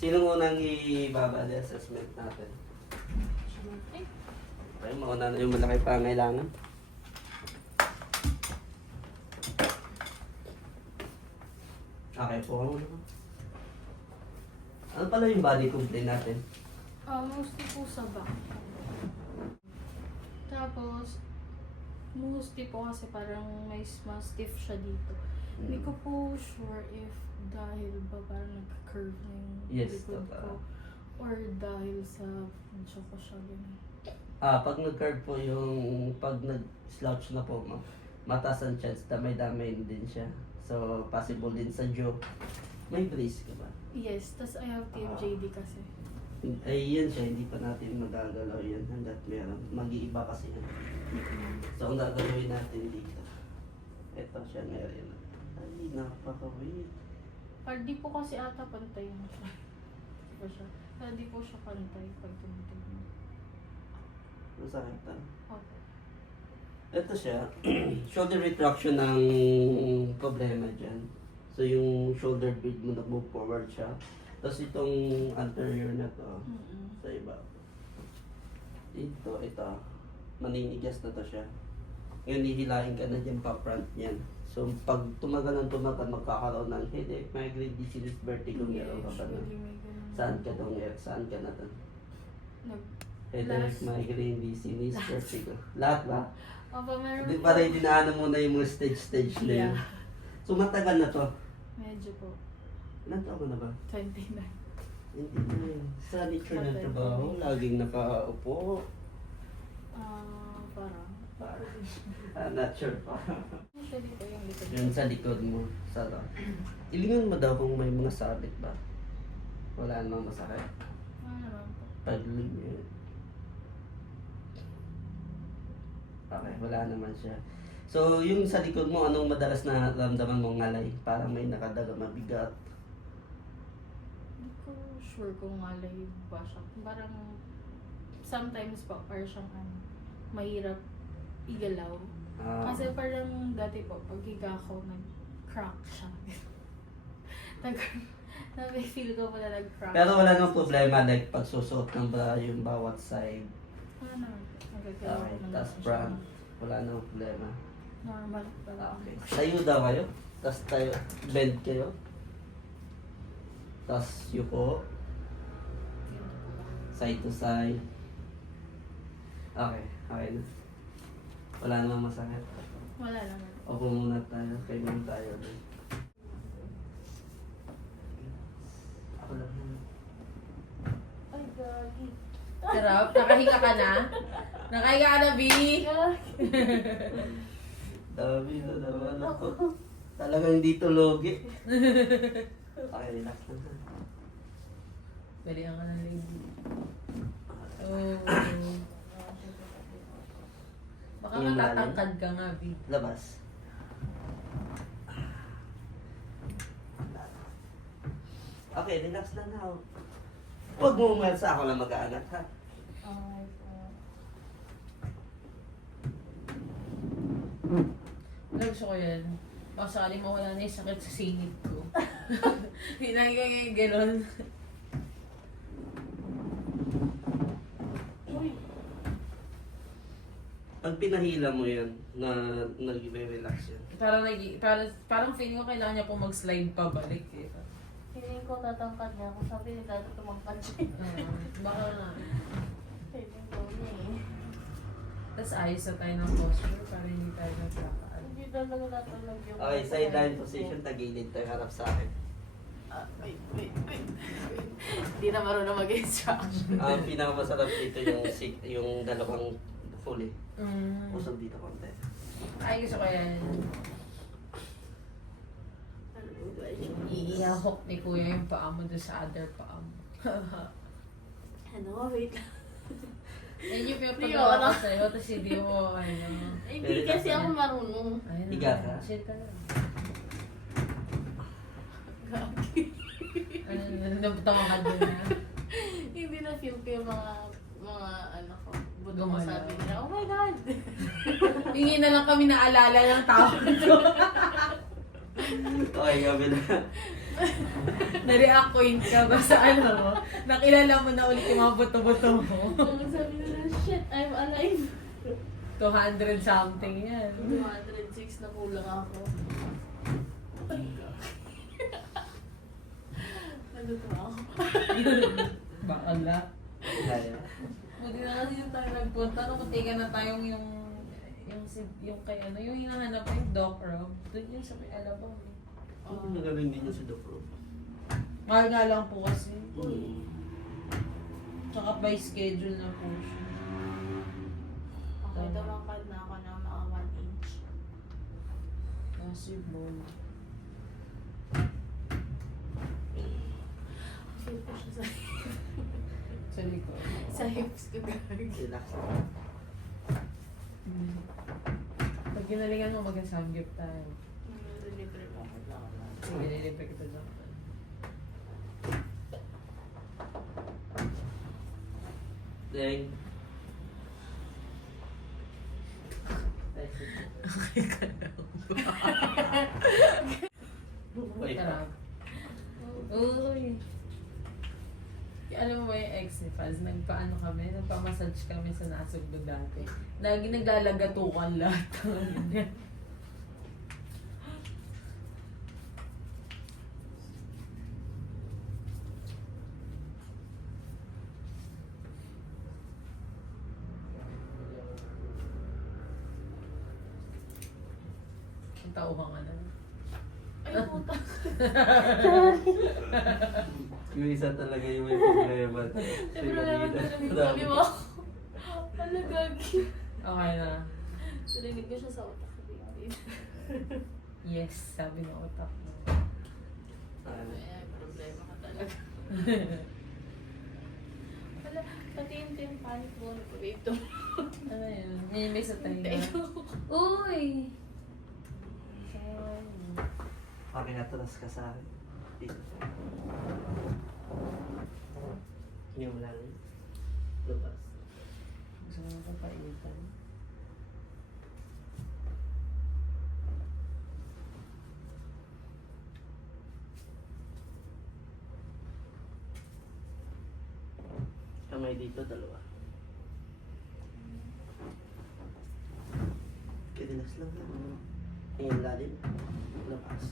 Sino unang ibabali assessment natin? Siyempre. Okay, mauna na yung malaki pangailangan. Okay po. Ano pala yung body complaint natin? Mostly po sa back. Tapos, mostly po kasi parang may mas stiff siya dito. Hindi ko po sure if dahil ba parang nag-curve na yung Yes, likod tama. ko. Or dahil sa medyo ko siya ganun. Pag nag-curve po yung, pag nag-slouch na po, mataas ang chance na may damay din siya. So, possible din sa jaw. May brace ka ba? Yes, tas I have TMJD kasi. Ay, yan siya. Hindi pa natin magagalaw yan hanggat meron. Mag-iiba kasi yan. So, ang gagalawin natin dito. Ito siya, meron. Ay, napaka-weird. Or di po kasi ata pantay mo siya. Di po siya. Kaya di po siya pantay pag tumutingin. Masakit na. Okay. Ito siya. Shoulder retraction ang problema dyan. So, yung shoulder blade mo nag-move forward siya. Tapos itong anterior na to, sa iba. Ito. Maninigas na to siya. Ngayon, hihilain ka na dyan pa front niyan. So, pag tumagal ng tumagal, magkakaroon ng headache, migraine, dizziness, vertigo, meron ka ba na? Usually may ganun. Saan ka daw ngayon? Saan ka na doon? Nag- Headache, Last. migraine, dizziness, vertigo. Lahat ba? Opo, meron Hindi po. pa rin dinaanan mo na yung mga stage na yun. Yeah. So, matagal na to. Medyo po. Ilan taon ka na ba? 29. Hindi na yun. Sa nature ng trabaho, laging nakaupo. Parang. Not sure pa. Usually po yung likod. Yun sa likod mo. Sarap. Ilingan mo daw kung may mga sabit ba. Wala namang masakit. Ano naman po? Paglingan. Okay, wala naman siya. So, yung sa likod mo, anong madalas na ramdaman mong ngalay? Parang may nakadaga mabigat. Hindi ko sure kung alay ba siya. Parang sometimes po, parang siyang mahirap igalaw. Ah, Kasi parang dati po, pag higa ko, nag-crack siya. Feel ko pala nag-crack. pero wala namang problema like pagsusuot ng bra yung bawat side. Wala naman po. Nagagawa Okay, ko naman tas siya. front. Wala namang problema. Normal pala. Okay. Tayo daw kayo. Tapos tayo, bend kayo. Tapos yuko. Side to side. Okay, okay na. Wala namang masakit. Wala naman. Opo muna tayo. Kayo muna tayo. Ako lang muna. Ay, gagi. Sarap. Nakahinga ka na? Nakahinga ka na, B? Dami na naman ako. Talagang hindi tulogi. Okay, relax na. Bali ka na, lady. Oh. Baka Yung matatangkad ka nga, B. Labas. Okay, relax lang na. Huwag mo umalsa, ako lang mag-aangat ha. Ay, po. Gusto ko yan. Baka sakali mawala na yung sakit sa singit ko. Hindi na yung gano'n. Uy. Pag pinahila mo yan, na nag-relax yan. Parang feeling ko kailangan niya pong mag-slide pabalik eh. Feeling ko tatangkad niya. Kung sabi ni Dado tumangkad siya. Baka nga. Feeling ko niya eh. Tapos ayos na tayo ng posture para hindi tayo nagkakaan. Hindi talaga natulog yung... Okay, sideline position, tagilid tayo harap sa akin. Wait. Hindi na marunong mag-instruction. Ang pinakamasarap dito yung dalawang fully. Mm. Usog dito konti. Ay, gusto ko yan. Iihahok ni kuya yung paa mo doon sa other paa mo. Ano? Wait lang. Yan yung Hindi pinapagawa ako ko sa'yo, tapos hindi mo, Hindi kasi ako marunong. ayun na. Higa ka? Shit ka na. Gagi. Nabutawa ka doon na. Hindi na feel ko yung mga ano ko. Buto ko Gumalaw. sabi nila, oh my God! Hingi na lang kami naalala ng tao. Okay, gabi na. Na-reacquaint ka ba sa ano mo? Nakilala mo na ulit yung mga buto-buto mo. Sabi nila, shit, I'm alive. 200 something yan. 206 na kulang ako. Natutuwa ako. Bakala. Kaya. Buti na kasi yung tayo nagpunta. Nung kutigan na tayong yung kay ano, yung hinahanap ko yung Doc Rob. Doon yung sa may Alabang. Ano nagaling din niya si Doc Rob? Mahal nga lang po kasi. Hmm. Tsaka by schedule na po siya. Okay, tumakad na ako ng mga 1 inch. Possible. Feel ko siya sa Sa likod. sa hips ko, guys. Relax. Pag ginalingan mo, mag-samgyup tayo. Delivery mo ako lang. Sige, nilibre kita dyan. Deng. Wait. Tara. Uy. Alam mo ba yung ex ni Paz, nagpaano kami, nagpamassage kami sa Nasugdo dati. Lagi naglalagatukan lahat. Ang tauhan ka na. Ay, puta. Yung isa talaga yung may problema. Siyempre naman talaga sabi mo. Wala gagi. Okay na. Narinig ko siya sa utak ko. Yes, sabi ng utak mo. May problema ka talaga. Wala, pati yung panic mo, nag-wave to. Ano yun? Yan may sa tayo. Uy! Pag natras ka sa akin. Dito. Yung lang. Lubas. Gusto mo napapaitan. Kamay dito, dalawa. Relax lang yan. Yung lalim. Labas.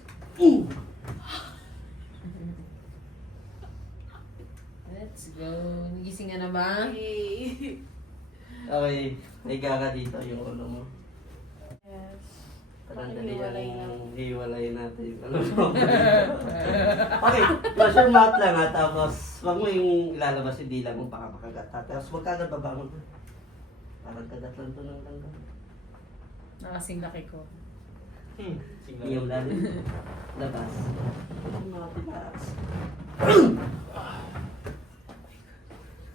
Let's go. Nagising ka na ba? Hey! Okay. Higa ka dito yung ulo mo. Yes. Parandali Hiwalay na. ang hiwalay natin yung ulo mo. Okay. Close your mouth lang ha. Tapos, wag mo yung ilalabas yung dila mo baka makagat ha. Tapos wag ka agad babangon ha. Parang kagat lang to ng langga. Nakasing laki ko. Yung lalim. Labas. Relax.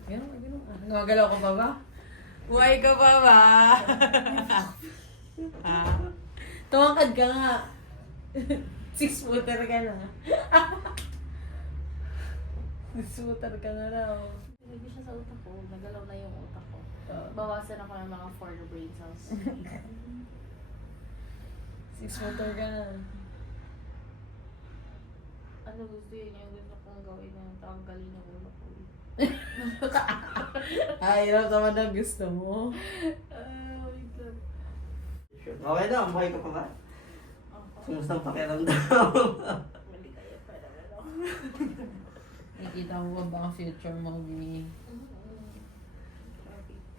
Ganun, ganun. Gumagalaw ko pa ba? Buhay ka pa ba? Tumangkad ka nga. 6-footer ka na. 6-footer ka na raw. Narinig siya sa utak ko. Nagalaw na yung utak ko. Bawasan ako ng mga 4 brain cells. 6-footer ka na. Ano gusto yun? Yung gusto kong gawin yung tanggalin yung ulo ko. Hirap naman ang gusto mo. Wait lang. Okay na, buhay ka pa ba? Kumusta ang pakiramdam? Mali kaya pa naman ako. Nakikita mo ba ang future mo, Bini?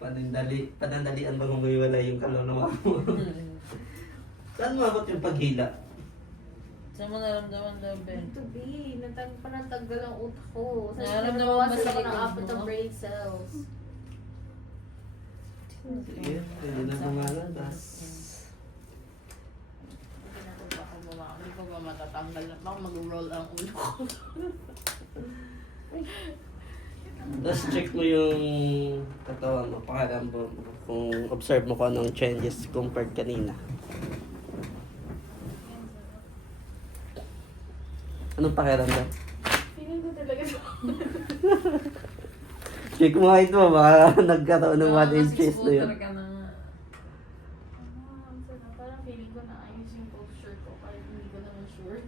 Panandalian ba kung wala yung kaluluwa mo? Saan mo abot yung paghila? Saan mo naramdaman daw, Ben? Ito, B. Panantanggal ang utak ko. Nararamdaman Nabawasan ba sa ako ng likod apat mo? ng brain cells. Sige, pwede na bumalas. Hindi na ito pa ako Hindi ko ba matatanggal na baka mag-roll ang ulo ko. Tapos check mo yung katawan mo, pakiramdam mo. Kung observe mo kung anong changes compared kanina. Anong pakiramdam? Feeling ko talaga ito. Check mo height mo, baka nagkaroon ng 1 inches na yun. Ka na nga. Parang feeling ko na ayos yung posture ko. Kahit hindi ko naman sure.